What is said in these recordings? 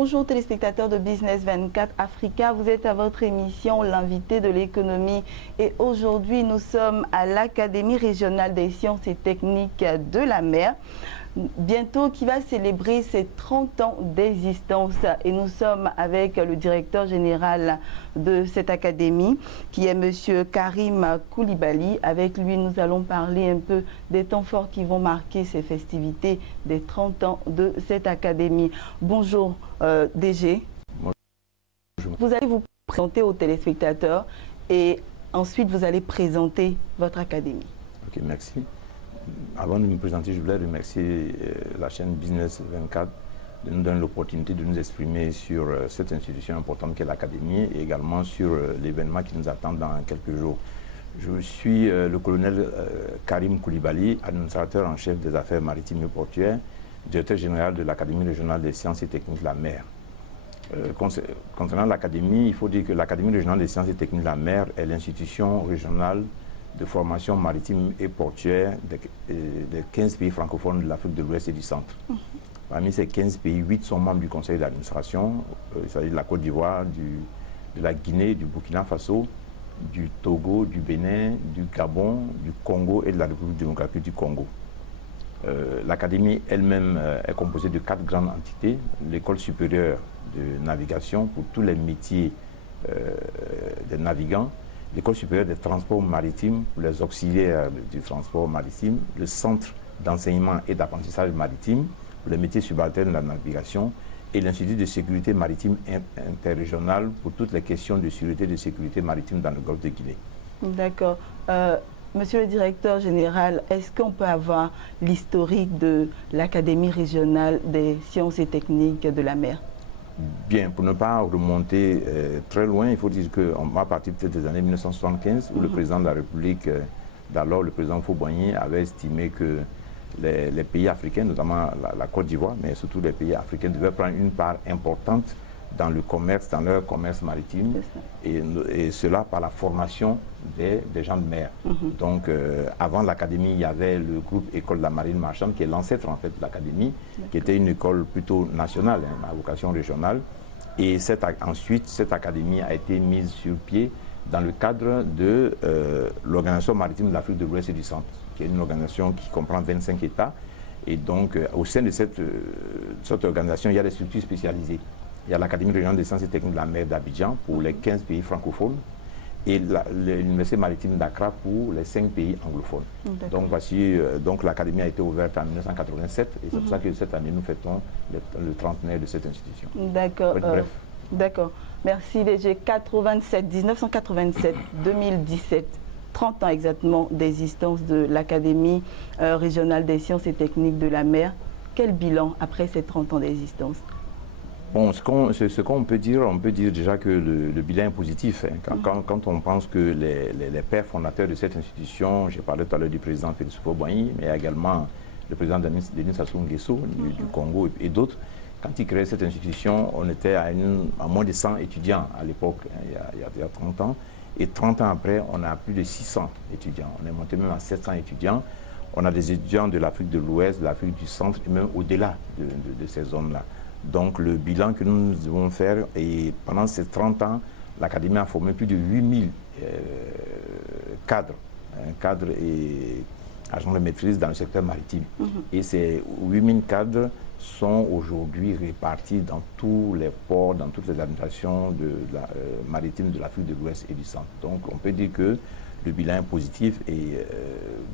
Bonjour téléspectateurs de Business 24 Africa, vous êtes à votre émission L'invité de l'économie et aujourd'hui nous sommes à l'Académie régionale des sciences et techniques de la mer, bientôt qui va célébrer ses 30 ans d'existence et nous sommes avec le directeur général de cette académie qui est monsieur Karim Koulibaly. Avec lui nous allons parler un peu des temps forts qui vont marquer ces festivités des 30 ans de cette académie. Bonjour DG. Bonjour. Vous allez vous présenter aux téléspectateurs et ensuite vous allez présenter votre académie. Ok, merci. Avant de me présenter, je voulais remercier la chaîne Business 24 de nous donner l'opportunité de nous exprimer sur cette institution importante qu'est l'Académie et également sur l'événement qui nous attend dans quelques jours. Je suis le colonel Karim Koulibaly, administrateur en chef des affaires maritimes et portuaires, directeur général de l'Académie régionale des sciences et techniques de la mer. Concernant l'Académie, il faut dire que l'Académie régionale des sciences et techniques de la mer est l'institution régionale de formation maritime et portuaire des 15 pays francophones de l'Afrique de l'Ouest et du Centre. Parmi ces 15 pays, 8 sont membres du conseil d'administration. Il s'agit de la Côte d'Ivoire, de la Guinée, du Burkina Faso, du Togo, du Bénin, du Gabon, du Congo et de la République démocratique du Congo. L'Académie elle-même est composée de 4 grandes entités. L'école supérieure de navigation pour tous les métiers des navigants, l'école supérieure des transports maritimes pour les auxiliaires du transport maritime, le centre d'enseignement et d'apprentissage maritime pour les métiers subalternes de la navigation et l'Institut de sécurité maritime interrégional pour toutes les questions de sûreté et de sécurité maritime dans le golfe de Guinée. D'accord. Monsieur le directeur général, est-ce qu'on peut avoir l'historique de l'Académie régionale des sciences et techniques de la mer? Bien, pour ne pas remonter très loin, il faut dire qu'on va partir peut-être des années 1975 où le président de la République, d'alors le président Faure-Boigny, avait estimé que les pays africains, notamment la Côte d'Ivoire, mais surtout les pays africains, devaient prendre une part importante dans le commerce, dans leur commerce maritime, et cela par la formation des gens de mer. Donc, avant l'Académie, il y avait le groupe École de la Marine Marchande, qui est l'ancêtre en fait de l'Académie, qui était une école plutôt nationale, à vocation régionale. Et ensuite, cette Académie a été mise sur pied dans le cadre de l'Organisation maritime de l'Afrique de l'Ouest et du Centre, qui est une organisation qui comprend 25 États. Et donc, au sein de cette organisation, il y a des structures spécialisées. Il y a l'Académie régionale des sciences et techniques de la mer d'Abidjan pour les 15 pays francophones et l'Université maritime d'Accra pour les 5 pays anglophones. Donc voici, donc l'Académie a été ouverte en 1987 et c'est pour ça que cette année nous fêtons le trentenaire de cette institution. D'accord. Bref. D'accord. Merci DG. 1987, 2017. 30 ans exactement d'existence de l'Académie régionale des sciences et techniques de la mer. Quel bilan après ces 30 ans d'existence? Bon, ce qu'on peut dire, on peut dire déjà que le bilan est positif. Hein. Quand on pense que les pères fondateurs de cette institution, j'ai parlé tout à l'heure du président Félix Faure-Boigny, mais également le président Denis Sassou Nguesso du Congo et d'autres, quand ils créaient cette institution, on était à moins de 100 étudiants à l'époque, hein, il y a 30 ans. Et 30 ans après, on a plus de 600 étudiants. On est monté même à 700 étudiants. On a des étudiants de l'Afrique de l'Ouest, de l'Afrique du Centre et même au-delà de ces zones-là. Donc le bilan que nous devons faire, et pendant ces 30 ans, l'Académie a formé plus de 8000 cadres, cadres et agents de maîtrise dans le secteur maritime. Et ces 8000 cadres sont aujourd'hui répartis dans tous les ports, dans toutes les administrations maritimes de l'Afrique de l'Ouest et du Centre. Donc on peut dire que le bilan est positif et,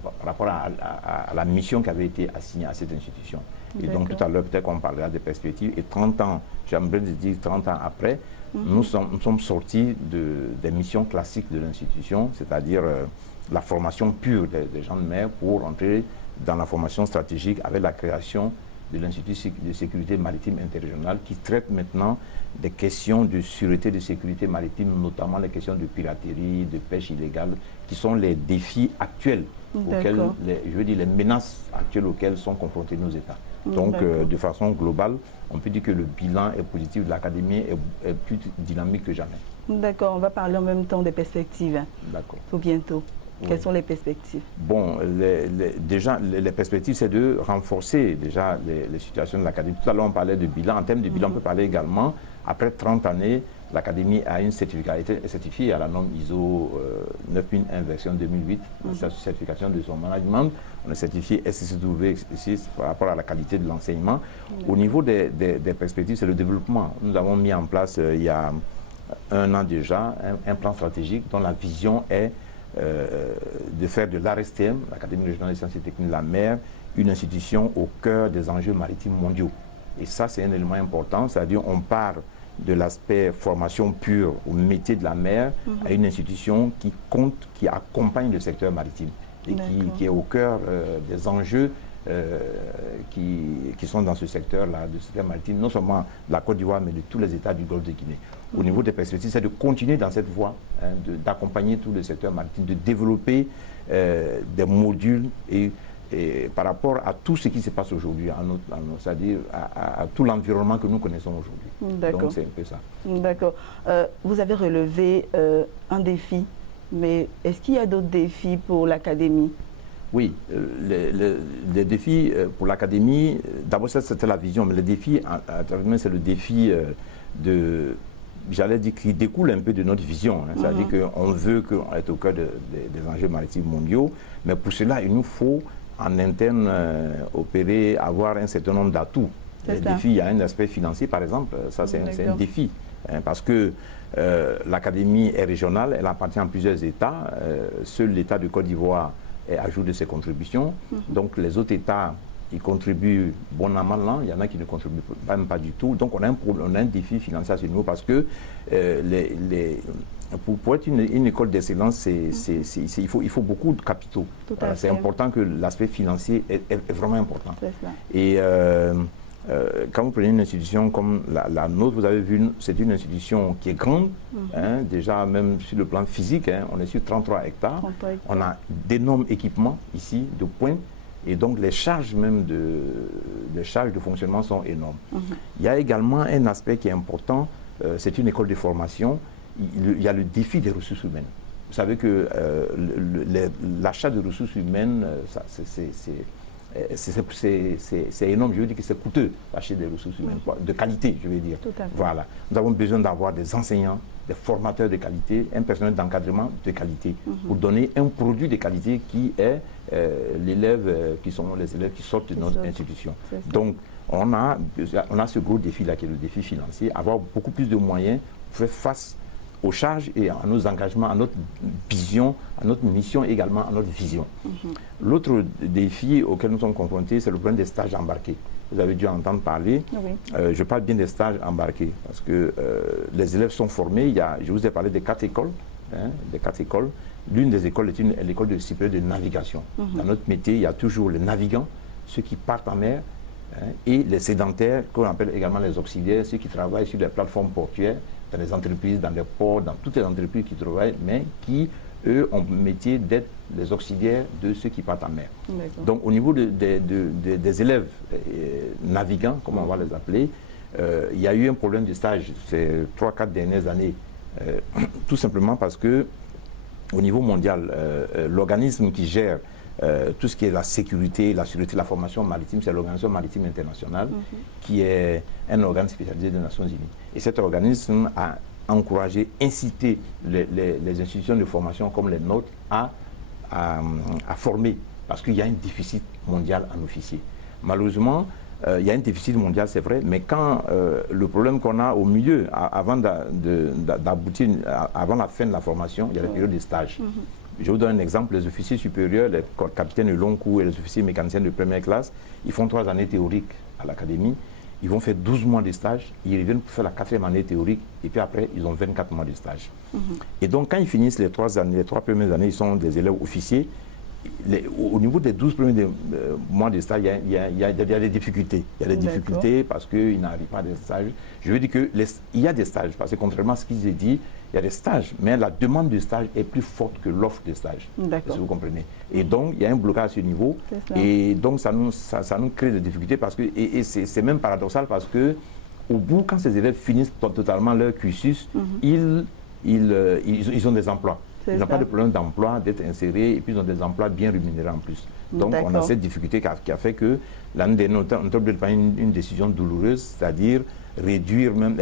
par rapport à la mission qui avait été assignée à cette institution. Et donc tout à l'heure, peut-être qu'on parlera des perspectives. Et 30 ans, j'aimerais dire 30 ans après, nous sommes sortis des missions classiques de l'institution, c'est-à-dire la formation pure des gens de mer pour entrer dans la formation stratégique avec la création de l'Institut de sécurité maritime interrégionale qui traite maintenant des questions de sûreté de sécurité maritime, notamment les questions de piraterie, de pêche illégale, qui sont les défis actuels, auxquels, je veux dire les menaces actuelles auxquelles sont confrontés nos États. Donc, de façon globale, on peut dire que le bilan est positif de l'Académie est plus dynamique que jamais. D'accord, on va parler en même temps des perspectives. D'accord. Pour bientôt. Quelles sont les perspectives? Bon, déjà, les perspectives, c'est de renforcer déjà les situations de l'Académie. Tout à l'heure, on parlait de bilan. En termes de bilan, on peut parler également, après 30 années, l'Académie a une certifiée à la norme ISO 9001 version 2008, la certification de son management. On est certifié SSW par rapport à la qualité de l'enseignement. Au niveau des perspectives, c'est le développement. Nous avons mis en place, il y a 1 an déjà, un plan stratégique dont la vision est de faire de l'ARSTM, l'Académie régionale des sciences et techniques de la mer, une institution au cœur des enjeux maritimes mondiaux. Et ça, c'est un élément important, c'est-à-dire on part de l'aspect formation pure au métier de la mer à une institution qui compte, qui accompagne le secteur maritime et qui est au cœur des enjeux qui sont dans ce secteur-là, du secteur maritime, non seulement de la Côte d'Ivoire, mais de tous les États du Golfe de Guinée. Au niveau des perspectives, c'est de continuer dans cette voie, hein, d'accompagner tout le secteur maritime, de développer des modules et par rapport à tout ce qui se passe aujourd'hui, c'est-à-dire à tout l'environnement que nous connaissons aujourd'hui. Donc c'est un peu ça. D'accord. Vous avez relevé un défi, mais est-ce qu'il y a d'autres défis pour l'Académie? Oui, les défis pour l'Académie, d'abord c'était la vision, mais le défi, c'est le défi j'allais dire, qui découle un peu de notre vision. Hein, c'est-à-dire qu'on veut être au cœur des enjeux maritimes mondiaux, mais pour cela, il nous faut en interne avoir un certain nombre d'atouts. Les défis, il y a un aspect financier, par exemple, ça c'est un défi, hein, parce que l'Académie est régionale, elle appartient à plusieurs États, seul l'État de Côte d'Ivoire ajoute de ses contributions, donc les autres États ils contribuent bon an, mal an, il y en a qui ne contribuent même pas du tout. Donc on a un défi financier à ce niveau parce que pour être une école d'excellence, il faut beaucoup de capitaux. C'est important que l'aspect financier est vraiment important. Et quand vous prenez une institution comme la nôtre, vous avez vu, c'est une institution qui est grande, hein, déjà même sur le plan physique, hein, on est sur 33 hectares, on a d'énormes équipements ici, de pointe. Et donc les charges même les charges de fonctionnement sont énormes. Il y a également un aspect qui est important, c'est une école de formation, il y a le défi des ressources humaines. Vous savez que l'achat de ressources humaines, c'est énorme, je veux dire que c'est coûteux d'acheter des ressources humaines, de qualité, je veux dire. Voilà. Nous avons besoin d'avoir des enseignants, des formateurs de qualité, un personnel d'encadrement de qualité, pour donner un produit de qualité qui est l'élève, qui sont les élèves qui sortent de notre institution. Donc, on a ce gros défi-là qui est le défi financier, avoir beaucoup plus de moyens pour faire face aux charges et à nos engagements, à notre vision, à notre mission et également à notre vision. L'autre défi auquel nous sommes confrontés, c'est le problème des stages embarqués. Vous avez dû entendre parler. Je parle bien des stages embarqués parce que les élèves sont formés. Je vous ai parlé des 4 écoles. Hein, des 4 écoles. L'une des écoles est l'école supérieure de navigation. Dans notre métier, il y a toujours les navigants, ceux qui partent en mer, hein, et les sédentaires, qu'on appelle également les auxiliaires, ceux qui travaillent sur les plateformes portuaires, dans les entreprises, dans les ports, dans toutes les entreprises qui travaillent, mais qui, eux, ont le métier d'être les auxiliaires de ceux qui partent en mer. Donc, au niveau des élèves navigants, comme on va les appeler, il y a eu un problème de stage ces 3-4 dernières années, tout simplement parce que, au niveau mondial, l'organisme qui gère tout ce qui est la sécurité, la sûreté, la formation maritime, c'est l'Organisation maritime internationale, qui est un organe spécialisé des Nations Unies. Et cet organisme a encouragé, incité les institutions de formation comme les nôtres à former, parce qu'il y a un déficit mondial en officiers. Malheureusement, il y a un déficit mondial, c'est vrai, mais quand le problème qu'on a au milieu, avant d'aboutir, avant la fin de la formation, il y a la période de stage. Je vous donne un exemple, les officiers supérieurs, les capitaines de long cours et les officiers mécaniciens de première classe, ils font 3 années théoriques à l'académie, ils vont faire 12 mois de stage, ils reviennent pour faire la 4e année théorique, et puis après, ils ont 24 mois de stage. Et donc, quand ils finissent les 3 premières années, ils sont des élèves officiers. Au niveau des 12 premiers mois de stage, il y a des difficultés. Il y a des difficultés parce qu'ils n'arrivent pas à des stages. Je veux dire qu'il y a des stages, parce que contrairement à ce qu'ils ont dit, il y a des stages, mais la demande de stage est plus forte que l'offre de stage. Si vous comprenez. Et donc, il y a un blocage à ce niveau. Et donc, ça nous crée des difficultés parce que, et c'est même paradoxal parce que, au bout, quand ces élèves finissent totalement leur cursus, ils ont des emplois. Ils n'ont pas de problème d'emploi, d'être insérés, et puis ils ont des emplois bien rémunérés en plus. Donc on a cette difficulté qui a fait que l'année dernière, on a pris une décision douloureuse, c'est-à-dire réduire, même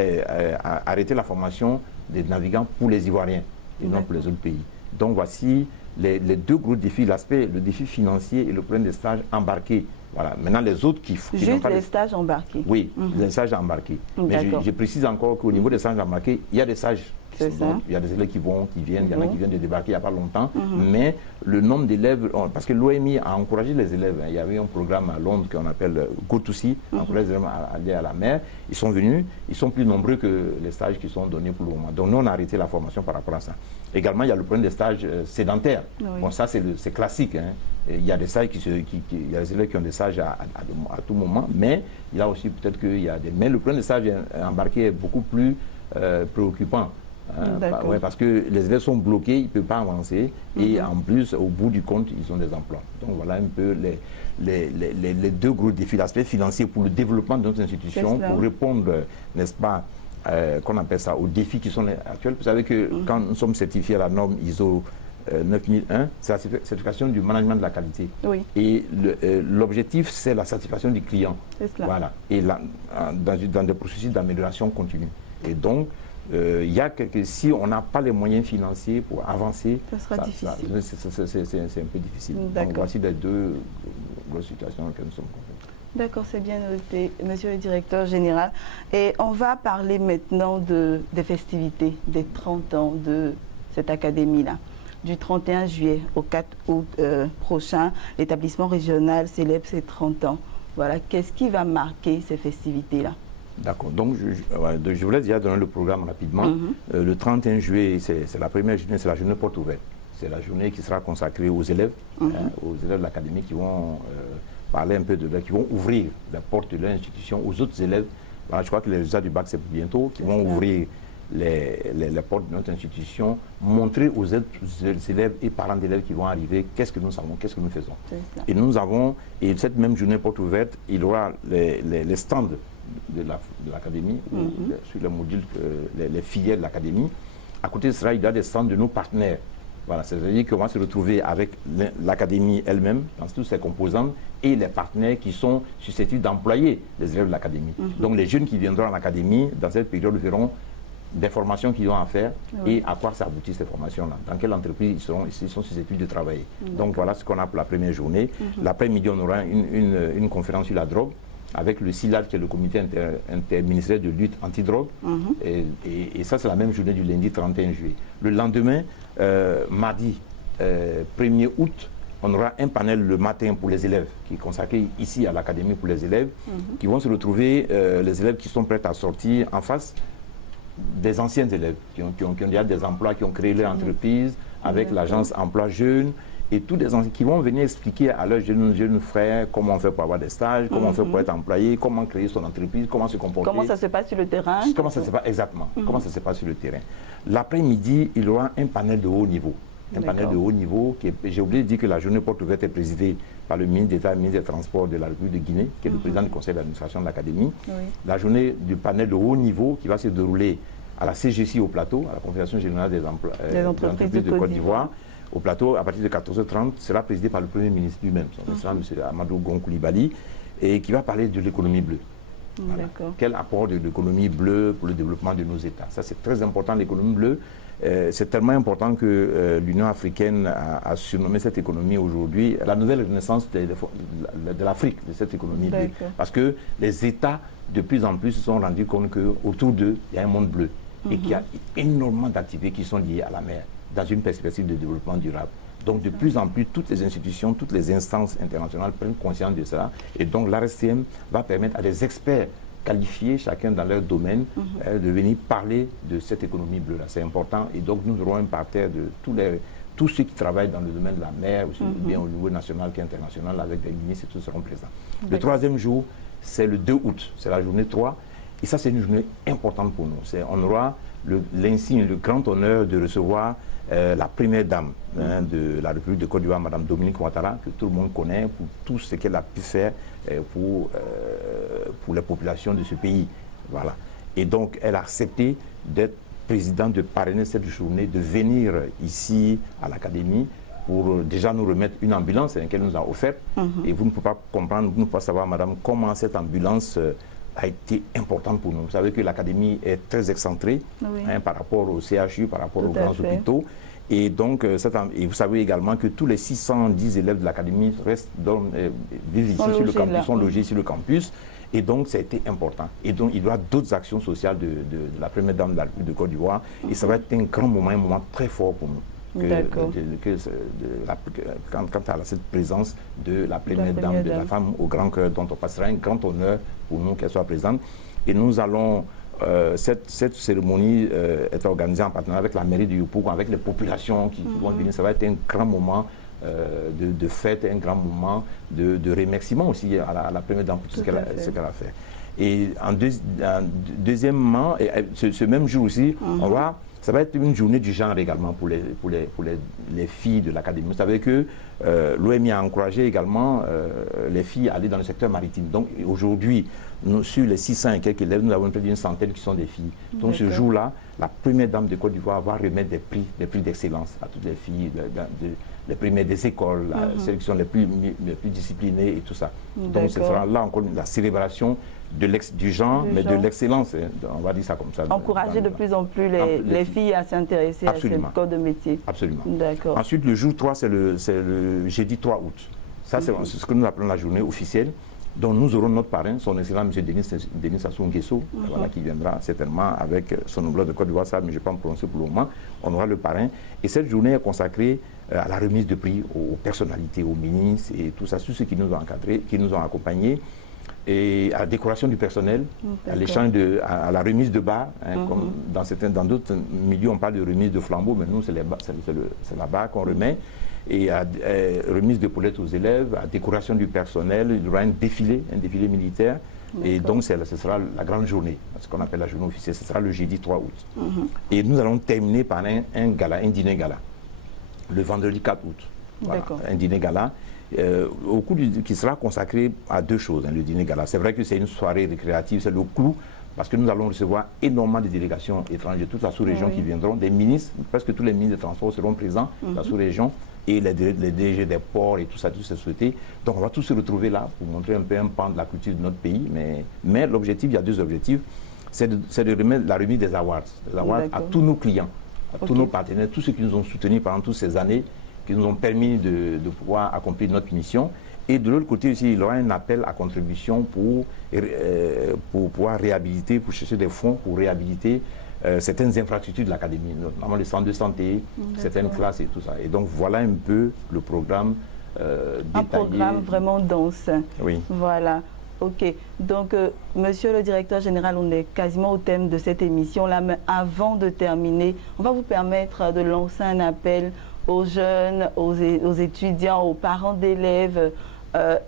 arrêter la formation des navigants pour les Ivoiriens et non pour les autres pays. Donc voici les deux gros défis, le défi financier et le problème des stages embarqués. Voilà. Maintenant, les autres qui font... Juste les stages embarqués. Oui, les stages embarqués. Mais je précise encore qu'au niveau des stages embarqués, il y a des stages. Il y a des élèves qui viennent, il y en a qui viennent de débarquer il n'y a pas longtemps. Mais le nombre d'élèves... Parce que l'OMI a encouragé les élèves. Il y avait un programme à Londres qu'on appelle Go to Sea, encourager les élèves à aller à la mer. Ils sont venus, ils sont plus nombreux que les stages qui sont donnés pour le moment. Donc nous, on a arrêté la formation par rapport à ça. Également, il y a le problème des stages sédentaires. Bon, ça, c'est classique. Hein. Il y a des stages il y a des élèves qui ont des stages à tout moment, mais il y a aussi peut-être qu'il y a des... Mais le problème des stages embarqués est beaucoup plus préoccupant. Parce que les élèves sont bloqués, ils ne peuvent pas avancer, et en plus, au bout du compte, ils ont des emplois. Donc voilà un peu les deux gros défis, l'aspect financier pour le développement de notre institution, pour répondre, n'est-ce pas, qu'on appelle ça, aux défis qui sont actuels. Vous savez que quand nous sommes certifiés à la norme ISO 9001, c'est la certification du management de la qualité. Et l'objectif, c'est la satisfaction du client. Voilà. Et dans des processus d'amélioration continue. Et donc, il y a si on n'a pas les moyens financiers pour avancer, c'est un peu difficile. Donc voici les deux grosses situations dans lesquelles nous sommes confrontés. D'accord, c'est bien noté, monsieur le directeur général. Et on va parler maintenant des festivités, des 30 ans de cette académie-là. Du 31 juillet au 4 août prochain, l'établissement régional célèbre ses 30 ans. Voilà, qu'est-ce qui va marquer ces festivités-là? D'accord, donc je voulais déjà donner le programme rapidement. Le 31 juillet, c'est la première journée, c'est la journée porte ouverte. C'est la journée qui sera consacrée aux élèves, aux élèves de l'académie qui vont parler un peu qui vont ouvrir la porte de l'institution aux autres élèves. Voilà, je crois que les résultats du bac, c'est bientôt, qui vont ouvrir les portes de notre institution, montrer aux élèves et parents d'élèves qui vont arriver qu'est-ce que nous savons, qu'est-ce que nous faisons. Et nous avons, et cette même journée porte ouverte, il y aura les stands de l'académie, sur les modules, les filières de l'académie. À côté de cela, il y a des stands de nos partenaires. Voilà, c'est-à-dire qu'on va se retrouver avec l'académie elle-même, dans toutes ses composantes, et les partenaires qui sont susceptibles d'employer les élèves de l'académie. Donc les jeunes qui viendront à l'académie, dans cette période, verront des formations qu'ils ont à faire et à quoi ça aboutit ces formations-là. Dans quelle entreprise ils sont susceptibles de travailler. Donc voilà ce qu'on a pour la première journée. L'après-midi, on aura une conférence sur la drogue avec le CILAD, qui est le comité interministériel de lutte anti-drogue. Et ça, c'est la même journée du lundi 31 juillet. Le lendemain, mardi 1er août, on aura un panel le matin pour les élèves, qui est consacré ici à l'académie pour les élèves, qui vont se retrouver, les élèves qui sont prêts à sortir en face des anciens élèves, qui ont déjà des emplois, qui ont créé leur entreprise avec l'agence Emploi Jeunes, et tous les anciens qui vont venir expliquer à leurs jeunes frères comment on fait pour avoir des stages, comment on fait pour être employé, comment créer son entreprise, comment se comporter. Comment ça se passe sur le terrain. Comment ça se passe, exactement, comment ça se passe sur le terrain. L'après-midi, il y aura un panel de haut niveau. Un panel de haut niveau, j'ai oublié de dire que la journée porte ouverte est présidée par le ministre d'État, ministre des Transports de la République de Guinée, qui est le président du conseil d'administration de l'Académie. La journée du panel de haut niveau qui va se dérouler à la CGC au plateau, à la Confédération générale des entreprises de Côte d'Ivoire, au plateau à partir de 14h30, sera présidé par le Premier ministre lui-même, son excellence M. Amadou Gon Coulibaly, et qui va parler de l'économie bleue. Voilà. Quel apport de l'économie bleue pour le développement de nos États. Ça, c'est très important, l'économie bleue. C'est tellement important que l'Union africaine a surnommé cette économie aujourd'hui la nouvelle renaissance de l'Afrique, de cette économie bleue. Parce que les États, de plus en plus, se sont rendus compte qu'autour d'eux, il y a un monde bleu et qu'il y a énormément d'activités qui sont liées à la mer dans une perspective de développement durable. Donc, de plus en plus, toutes les institutions, toutes les instances internationales prennent conscience de cela. Et donc, l'ARSTM va permettre à des experts qualifiés, chacun dans leur domaine, de venir parler de cette économie bleue-là. C'est important. Et donc, nous aurons un parterre de tous ceux qui travaillent dans le domaine de la mer, aussi bien au niveau national qu'international, avec des ministres, et tous seront présents. Le troisième jour, c'est le 2 août. C'est la journée 3. Et ça, c'est une journée importante pour nous. On aura l'insigne, le grand honneur de recevoir la première dame de la République de Côte d'Ivoire, Mme Dominique Ouattara, que tout le monde connaît pour tout ce qu'elle a pu faire pour les populations de ce pays. Voilà. Et donc, elle a accepté d'être président de parrainer cette journée, de venir ici à l'Académie pour déjà nous remettre une ambulance qu'elle nous a offerte. Et vous ne pouvez pas comprendre, vous ne pouvez pas savoir, madame, comment cette ambulance a été importante pour nous. Vous savez que l'Académie est très excentrée par rapport au CHU, par rapport aux grands hôpitaux. Et donc, et vous savez également que tous les 610 élèves de l'Académie vivent ici sur le campus, sont logés sur le campus. Et donc, ça a été important. Et donc, il y aura d'autres actions sociales de la première dame de la République de Côte d'Ivoire. Et ça va être un grand moment, un moment très fort pour nous. Quant à cette présence de la première dame, de la femme au grand cœur dont on passera un grand honneur pour nous qu'elle soit présente. Et nous allons, cette cérémonie est organisée en partenariat avec la mairie de Yopougon, avec les populations qui vont venir. Ça va être un grand moment de fête, un grand moment de remerciement aussi à la première dame pour tout ce qu'elle a fait. Et deuxièmement, ce même jour aussi, ça va être une journée du genre également pour les filles de l'Académie. Vous savez que l'OMI a encouragé également les filles à aller dans le secteur maritime. Donc aujourd'hui, sur les 600 et quelques élèves, nous avons près d'une centaine qui sont des filles. Donc ce jour-là, la première dame de Côte d'Ivoire va remettre des prix d'excellence à toutes les filles, les premières des écoles, celles qui sont les plus disciplinées et tout ça. Donc ce sera là encore la célébration du genre, mais de l'excellence, on va dire ça comme ça. Encourager de plus en plus les filles à s'intéresser à ce corps de métier. Absolument. D'accord. Ensuite, le jour 3, c'est le jeudi 3 août. Ça, c'est ce que nous appelons la journée officielle. Donc nous aurons notre parrain, son excellent M. Denis Sassou Nguesso, voilà, qui viendra certainement avec son homologue de Côte d'Ivoire, ça, mais je ne vais pas me prononcer pour le moment. On aura le parrain. Et cette journée est consacrée à la remise de prix aux personnalités, aux ministres et tout ça, tous ceux qui nous ont encadrés, qui nous ont accompagnés, et à la décoration du personnel, à l'échange à la remise de bas, comme dans d'autres milieux on parle de remise de flambeaux, mais nous c'est la barre qu'on remet, et à remise de poulettes aux élèves, à décoration du personnel, il y aura un défilé militaire, et donc ce sera la grande journée, ce qu'on appelle la journée officielle, ce sera le jeudi 3 août. Et nous allons terminer par un dîner gala, le vendredi 4 août, voilà, un dîner gala. Qui sera consacré à deux choses, le dîner gala. C'est vrai que c'est une soirée récréative, c'est le clou, parce que nous allons recevoir énormément de délégations étrangères, toute la sous-région qui viendront, des ministres, presque tous les ministres des Transports seront présents, la sous-région, et les DG des ports et tout ça, tous ces sociétés. Donc on va tous se retrouver là pour montrer un peu un pan de la culture de notre pays, mais l'objectif, il y a deux objectifs, c'est de remettre la remise des awards à tous nos clients, à tous nos partenaires, tous ceux qui nous ont soutenus pendant toutes ces années, qui nous ont permis de pouvoir accomplir notre mission. Et de l'autre côté aussi, il y aura un appel à contribution pour pouvoir réhabiliter, pour chercher des fonds pour réhabiliter certaines infrastructures de l'Académie, notamment les centres de santé, certaines classes et tout ça. Et donc voilà un peu le programme détaillé. Un programme vraiment dense. Oui. Voilà. Ok. Donc, monsieur le directeur général, on est quasiment au thème de cette émission-là, mais avant de terminer, on va vous permettre de lancer un appel aux jeunes, aux étudiants, aux parents d'élèves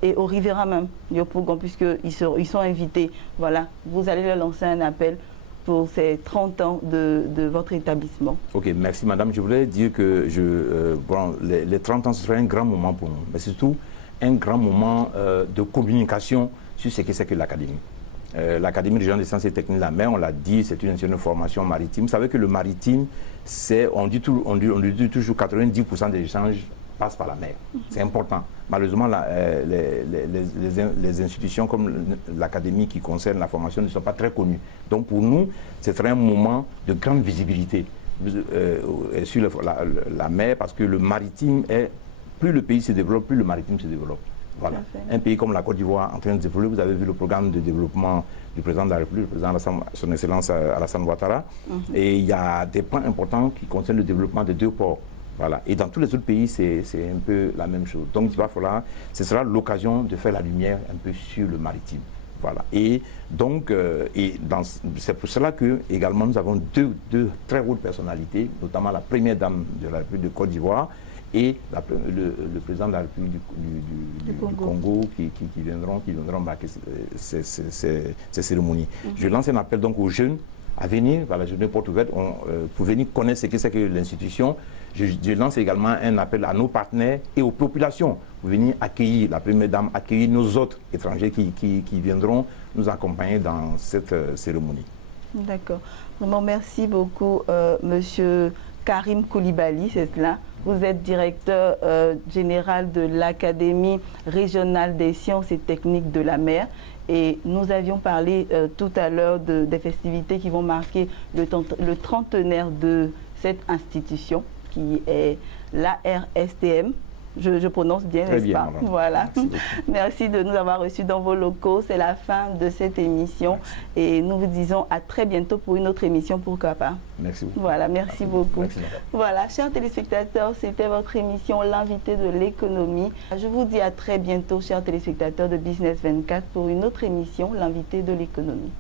et aux riverains même, Yopougon, puisqu'ils sont invités. Voilà, vous allez leur lancer un appel pour ces 30 ans de votre établissement. Ok, merci madame. Je voulais dire que les 30 ans, ce serait un grand moment pour nous, mais surtout un grand moment de communication sur ce que c'est que l'Académie. L'Académie régionale des sciences et techniques de la mer, on l'a dit, c'est une institution de formation maritime. Vous savez que le maritime, on dit toujours 90% des échanges passent par la mer. C'est important. Malheureusement, les institutions comme l'Académie qui concerne la formation ne sont pas très connues. Donc pour nous, ce serait un moment de grande visibilité sur la mer, parce que le maritime plus le pays se développe, plus le maritime se développe. Voilà. Un pays comme la Côte d'Ivoire en train de se développer, vous avez vu le programme de développement du président de la République, le président son Excellence Alassane Ouattara, et il y a des points importants qui concernent le développement des deux ports. Voilà. Et dans tous les autres pays, c'est un peu la même chose. Donc il va falloir, ce sera l'occasion de faire la lumière un peu sur le maritime. Voilà. Et donc, c'est pour cela que également nous avons deux très hautes personnalités, notamment la première dame de la République de Côte d'Ivoire, et le président de la République du Congo qui viendront marquer ces cérémonies. Je lance un appel donc aux jeunes à venir à la journée porte ouverte pour venir connaître ce que c'est que l'institution. Je lance également un appel à nos partenaires et aux populations pour venir accueillir la première dame, accueillir nos autres étrangers qui viendront nous accompagner dans cette cérémonie. D'accord. Vraiment, merci beaucoup, Monsieur Karim Koulibaly, c'est cela. Vous êtes directeur général de l'Académie régionale des sciences et techniques de la mer. Et nous avions parlé tout à l'heure des festivités qui vont marquer le trentenaire de cette institution qui est l'ARSTM. Je prononce bien, n'est-ce pas? Voilà. Merci de nous avoir reçus dans vos locaux. C'est la fin de cette émission. Et nous vous disons à très bientôt pour une autre émission, pourquoi pas. Merci beaucoup. Voilà, merci beaucoup. Merci. Voilà, chers téléspectateurs, c'était votre émission L'invité de l'économie. Je vous dis à très bientôt, chers téléspectateurs de Business 24, pour une autre émission, L'invité de l'économie.